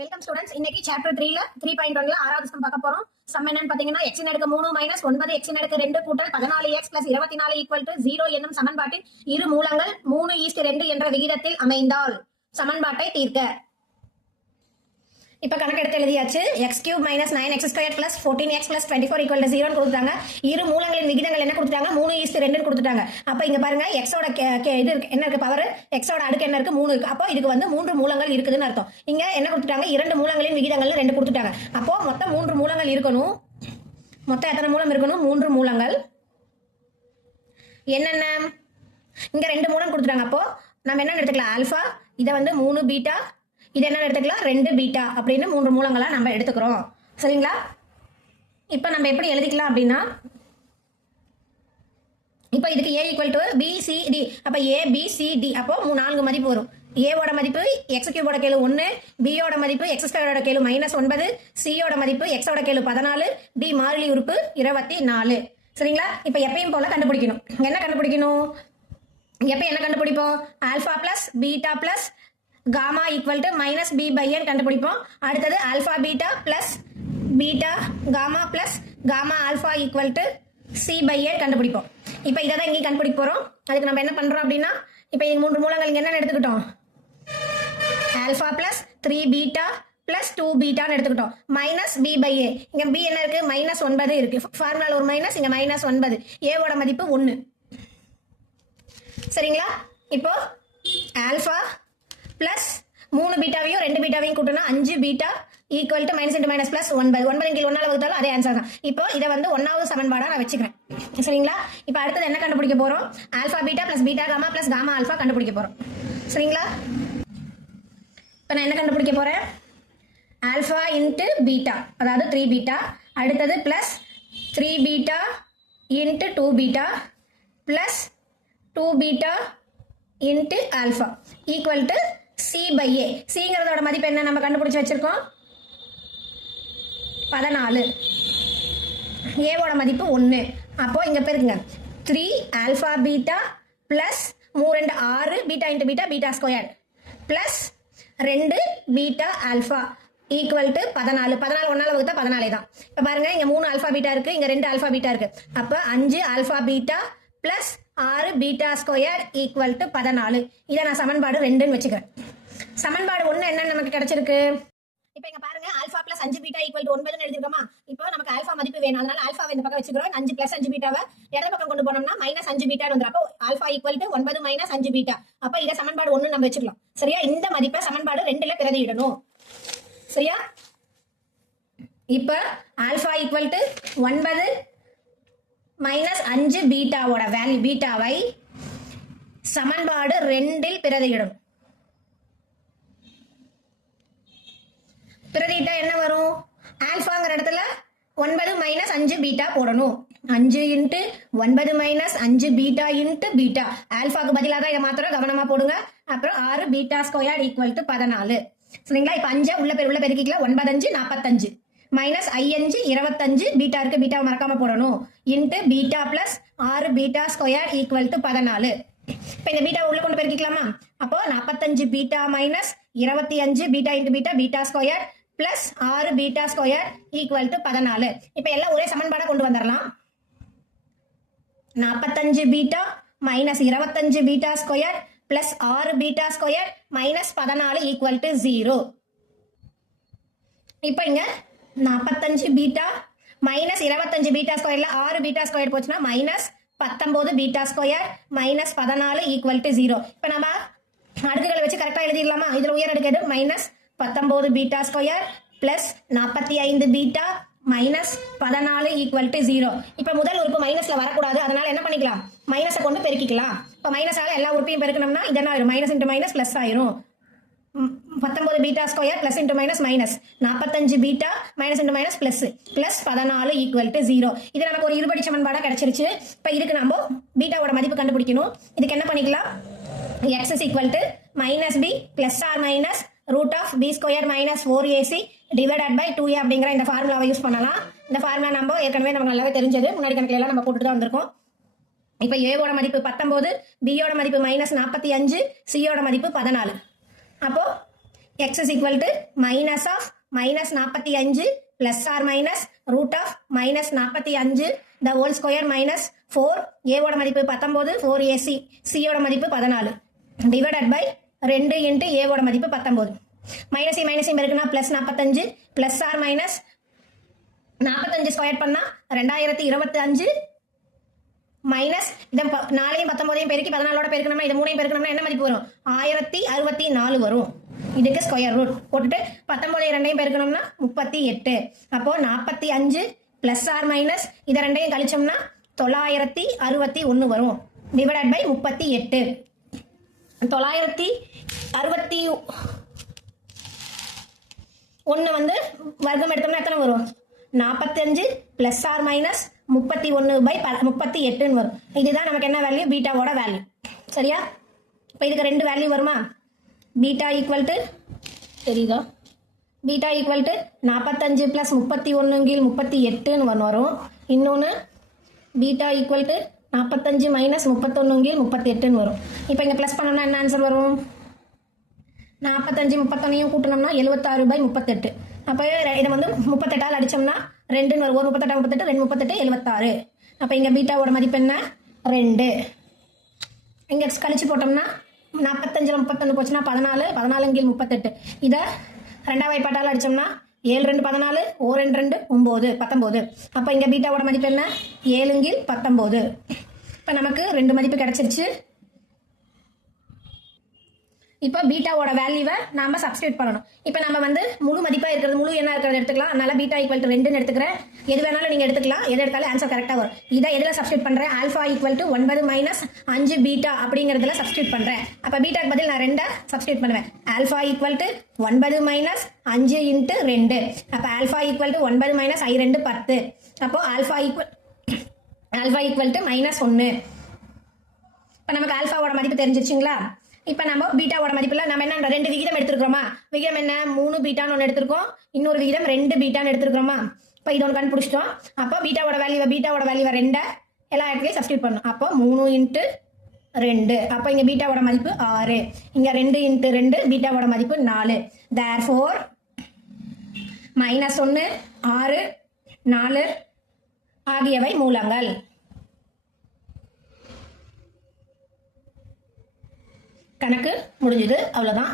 Welcome students. இன்னைக்கு chapter 3ல 3.1ல ஆறாவது some பார்க்க போறோம். சம் என்னன்னு பாத்தீங்கன்னா x அடுக்கு 3 மைனஸ் 9 x அடுக்கு 2 கூட்டல் 14x பிளஸ் 24 ஈக்குவல் டு 0 என்னும் சமன்பாட்டின் இரு மூலங்கள் 3:2 என்ற விகிதத்தில் அமைந்தால் சமன்பாட்டை தீர்க்க. இப்ப கணக்கு எடுத்து எழுதியாச்சு. x cube minus 9x square plus 14x plus 24 equal to 0 கொடுத்தாங்க. இரு மூலங்களின் விகிதங்கள் என்ன கொடுத்துட்டாங்க? 3:2 கொடுத்துட்டாங்க. அப்ப இங்க பாருங்க x ஓட இது என்ன இருக்கு? பவர் x ஓட அடுக்கு என்ன இருக்கு? 3 இருக்கு. அப்போ இதுக்கு வந்து 3 மூலங்கள் இருக்குதுன்னு அர்த்தம். இங்க என்ன கொடுத்துட்டாங்க? 2 மூலங்களின் விகிதங்கள் 2 கொடுத்துட்டாங்க. அப்போ மொத்தம் 3 மூலங்கள் இருக்கணும். மொத்தம் எத்தனை மூலம் இருக்கணும்? 3 மூலங்கள். என்னென்ன? இங்க 2 மூலம் கொடுத்துட்டாங்க. அப்போ நம்ம என்ன எடுத்துக்கலாம்? ஆல்பா, இதை வந்து 3 பீட்டா, இது என்ன எடுத்துக்கலாம்? 2 பீட்டா அப்படின்னு 3 மூலங்களா நம்ம எடுத்துக்கிறோம். சரிங்களா? இப்ப நம்ம எப்படி எழுதிக்கலாம் அப்படின்னா, இப்ப இதுக்கு a ஈக்குவல் டு BCD. அப்ப ABCD அப்போ 4 மதிப்பு வரும். a ஓட மதிப்பு x கியூபோட கேளு 1, b ஓட மதிப்பு x ஸ்கொயரோட கேளு -9, c ஓட மதிப்பு x ஓட கேளு 14, d மாறிலி உறுப்பு 24. சரிங்களா? இப்ப எப்பயும் போல கண்டுபிடிக்கணும். என்ன கண்டுபிடிக்கணும்? எப்ப என்ன கண்டுபிடிப்போம்? Alpha plus beta plus gamma equal to minus B by N கண்டுபிடிப்போம். அடுத்தது alpha beta plus beta gamma plus gamma alpha equal to C by N கண்டுபிடிப்போம். இப்போ இதை தான் இங்கே கண்டுபிடிக்க போகிறோம். அதுக்கு நம்ம என்ன பண்ணுறோம் அப்படின்னா, இப்போ இது 3 மூலங்கள் இங்கே என்ன எடுத்துக்கிட்டோம்? ஆல்பா பிளஸ் 3 பீட்டா பிளஸ் 2 பீட்டான்னு எடுத்துக்கிட்டோம். மைனஸ் பி பை ஏ. இங்கே பி என்ன இருக்கு? -9 இருக்கு. ஃபார்முலால ஒரு மைனஸ், இங்கே -9. ஏவோட மதிப்பு 1. சரிங்களா? இப்போ ஆல்பா பிளஸ் 3 பீட்டாவையும் 2 பீட்டாவையும் கூட்டினா 5 beta equal to minus into minus plus 9. 9 கீழ் 1 வகுத்தாலும் அதே ஆன்சர் தான். இப்போ இதை வந்து 1வது சமன்பாடா நான் வச்சுக்கிறேன். சரிங்களா? இப்போ அடுத்தது என்ன கண்டுபிடிக்க போறோம்? Alpha beta plus beta gamma plus gamma alpha கண்டுபிடிக்க போறோம். சரிங்களா? இப்போ நான் என்ன கண்டுபிடிக்க போறேன்? ஆல்பா இன்ட்டு பீட்டா, அதாவது 3 பீட்டா, அடுத்தது plus 3 beta into 2 beta plus 2 beta into alpha equal to C by A. சிங்கிறதோட மதிப்பு என்ன நம்ம கண்டுபிடிச்சு வச்சிருக்கோம்? 14. ஏவோட மதிப்பு 1. அப்போ இங்க பெருக்குங்க. 3 alpha beta plus 3 6 beta into beta beta square plus 2 beta alpha equal to 14. 14 1ஆல வகுத்தா 14 தான். இப்போ பாருங்க, இங்க 3 ஆல்பா பீட்டா இருக்கு, இங்க 2 ஆல்பா பீட்டா இருக்கு. அப்போ 5 alpha beta plus 6 beta square equal to 14. இதை நான் சமன்பாடு 2ன்னு வச்சுக்கிறேன். சமன்பாடு 1 என்னன்னு நமக்கு கிடைச்சிருக்கு? இப்போ இங்க பாருங்க, alpha plus 5 beta equal to 9ன்னு எழுதிருக்கோமா? இப்போ நமக்கு ஆல்பா மதிப்பு வேணும். அதனால ஆல்பாவை இந்த பக்கம் வச்சுக்கிறோம். 5 பிளஸ் 5 பீட்டாவை இடது பக்கம் கொண்டு போனோம்னா -5 பீட்டா வந்துடும். அப்போ alpha equal to 9 minus 5 beta. அப்போ இதை சமன்பாடு 1 நம்ம வச்சுக்கலாம். சரியா? இந்த மதிப்பை சமன்பாடு 2ல பிரதியிடணும். சரியா? இப்போ ஆல்பா ஈக்குவல் டு 9 மைனஸ் 5 பீட்டாவோட வேல்யூ பீட்டாவை சமன்பாடு 2ல் பிரதியிடணும். பிரதியிட்டா என்ன வரும்? ஆல்பாங்கிற இடத்துல 9 மைனஸ் 5 பீட்டா போடணும். 5 into 9 minus 5 beta into beta. ஆல்பாக்கு பதிலாக தான் இதை மாத்திரம் கவனமா போடுங்க. அப்புறம் 6 பீட்டா ஸ்கொயர் ஈக்குவல் டு 14. சரிங்களா? இப்போ 5 உள்ள பெருக்கிக்கலாம். 9 5 45 மைனஸ் 5 25 பீட்டா இருக்கு, பீட்டாவை மறக்காம போடணும். Into beta plus 6 beta square equal to 14. இப்போ இந்த பீட்டா உள்ள கொண்டு பெருக்கிக்கலாமா? அப்போ 45 beta minus 25 beta into beta beta square plus 6 beta square equal to 14. இப்போ எல்லாம் ஒரே சமன்பாடா கொண்டு வந்துடலாம். 45 beta minus 25 beta square plus 6 beta square minus 14 equal to 0. இப்போ இங்க 45 பீட்டா மைனஸ் 25 பீட்டா ஸ்கொயர்ல 6 பீட்டா ஸ்கொயர் போச்சுன்னா minus 19 beta square minus 14 equal to 0. இப்போ நம்ம அடுக்குகளை வச்சு கரெக்டாக எழுதிடலாமா? இதில் உயர் அடுக்கு எது? Minus 19 beta square plus 45 beta minus 14 equal to 0. இப்போ முதல் உறுப்பு மைனஸ்ல வரக்கூடாது. அதனால என்ன பண்ணிக்கலாம்? மைனஸை கொண்டு பெருக்கிக்கலாம். இப்போ மைனஸால எல்லா உறுப்பையும் பெருக்கணும்னா இதெல்லாம் ஆயிரும். மைனஸ் இன்ட்டு மைனஸ் பிளஸ் ஆயிரும். 19 beta square plus into minus minus 45 beta minus into minus plus plus 14 equal to 0. இது நமக்கு ஒரு இருபடி சமன்பாடா கிடைச்சிருச்சு. இப்போ இதுக்கு நம்ம பீட்டாவோட மதிப்பு கண்டுபிடிக்கணும். இதுக்கு என்ன பண்ணிக்கலாம்? x is equal to minus b plus or minus root of b square minus 4ac divided by 2a அப்படிங்கிற இந்த ஃபார்முலாவை யூஸ் பண்ணலாம். இந்த ஃபார்முலா நம்ம ஏற்கனவே நமக்கு நல்லாவே தெரிஞ்சது. முன்னாடி கணக்கில் எல்லாம் நம்ம போட்டுட்டு தான் வந்திருக்கோம். இப்போ ஏவோட மதிப்பு 19, பியோட மதிப்பு -45, சியோட மதிப்பு 14. அப்போ x is equal to minus of minus 45 plus or minus root of minus 45 the whole square minus 4 a ஓட மதிப்பு 19 4ac c ஓட மதிப்பு 14 divided by 2 into a ஓட மதிப்பு 19 மைனஸ் பெருக்குனா plus 45 plus or minus 45 square பண்ணா 2025 மைனஸ் இதை 4 19 பெருக்கி 14ஓட பெருக்கணும்னா இது 3 பெருக்கணும்னா என்ன மதிப்பு வரும் 1064 வரும் இதுக்கு ஸ்கொயர் ரூட் போட்டுட்டு 19 2 பெருக்கணும்னா 38 அப்போ 45 பிளஸ் ஆர் மைனஸ் இதை ரெண்டையும் கழிச்சோம்னா 961 வரும் டிவைடட் பை 38 961 வந்து வர்க்கம் எடுத்தோம்னா எத்தனை வரும் 45 பிளஸ் ஆர் மைனஸ் 31 பை 38 வரும் இதுதான் நமக்கு என்ன வேல்யூ பீட்டாவோட வேல்யூ சரியா இப்போ இதுக்கு ரெண்டு வேல்யூ வருமா பீட்டா ஈக்குவல் டு தெரியுதா பீட்டா ஈக்குவல் டு 45 பிளஸ் 31 கீழ் 38 வரும் இன்னொன்று பீட்டா ஈக்குவல் டு 45 மைனஸ் 31 கீழ் 38 வரும் இப்போ இங்கே ப்ளஸ் பண்ணோம்னா என்ன ஆன்சர் வரும் 45 31 கூட்டணும்னா 76 பை 38 அப்போ இதை வந்து 38ஆல் அடிச்சோம்னா 2 வரும் ஒரு 38 2 38 76 அப்போ இங்கே பீட்டாவோட மதிப்பு என்ன 2 இங்கே கழிச்சு போட்டோம்னா 45 31 போச்சுன்னா 14 கீழ் 38 இதை 2ஆம் வாய்ப்பாட்டால் அடிச்சோம்னா 7 2 14 1 2 9 19 அப்போ இங்கே பீட்டாவோட மதிப்பு என்ன 7 கீழ் 19 இப்போ நமக்கு 2 மதிப்பு கிடைச்சிருச்சு இப்போ பீட்டாவோட வேல்யூவை நாம சப்ஸ்டியூட் பண்ணணும் இப்போ நம்ம வந்து முழு மதிப்பா இருக்கிறது முழு என்ன இருக்கிறது எடுத்துக்கலாம் அதனால பீட்டா ஈக்குவல் டு 2 எடுத்துக்கிறேன் எது வேணாலும் நீங்க எடுத்துக்கலாம் எது எடுத்தாலும் ஆன்சர் கரெக்டா வரும் இதை எதுல சப்ஸ்டியூட் பண்றேன் alpha equal to 9 minus 5 beta அப்படிங்கிறதுல சப்ஸ்டியூட் பண்றேன் அப்ப பீட்டாக்கு பதில் நான் 2 சப்ஸ்டியூட் பண்ணுவேன் alpha equal to 9 minus 5 into 2 அப்ப alpha equal to 9 minus I 2 10 அப்போ ஆல்பா ஈக்குவல் டு மைனஸ் 1 இப்போ நமக்கு ஆல்பாவோட மதிப்பு தெரிஞ்சிருச்சுங்களா இப்போ நம்ம பீட்டாவோட மதிப்புல நம்ம என்ன ரெண்டு விகிதம் எடுத்துக்கிறோமா விகிதம் என்ன 3 பீட்டான்னு ஒன்று எடுத்திருக்கோம் இன்னொரு விகிதம் 2 பீட்டான்னு எடுத்துக்கிறோமா இப்போ இது ஒன்று கண்டுபிடிச்சிட்டோம் அப்போ பீட்டாவோட வேல்யூவை 2 எல்லா இடத்துலையும் சப்ஸ்டியூட் பண்ணணும் அப்போ 3 இன்ட்டு 2 அப்போ இங்கே பீட்டாவோட மதிப்பு 6 இங்கே 2 இன்ட்டு 2 பீட்டாவோட மதிப்பு 4 therefore -1 6 4 ஆகியவை மூலங்கள் கணக்கு முடிஞ்சது அவ்வளவுதான்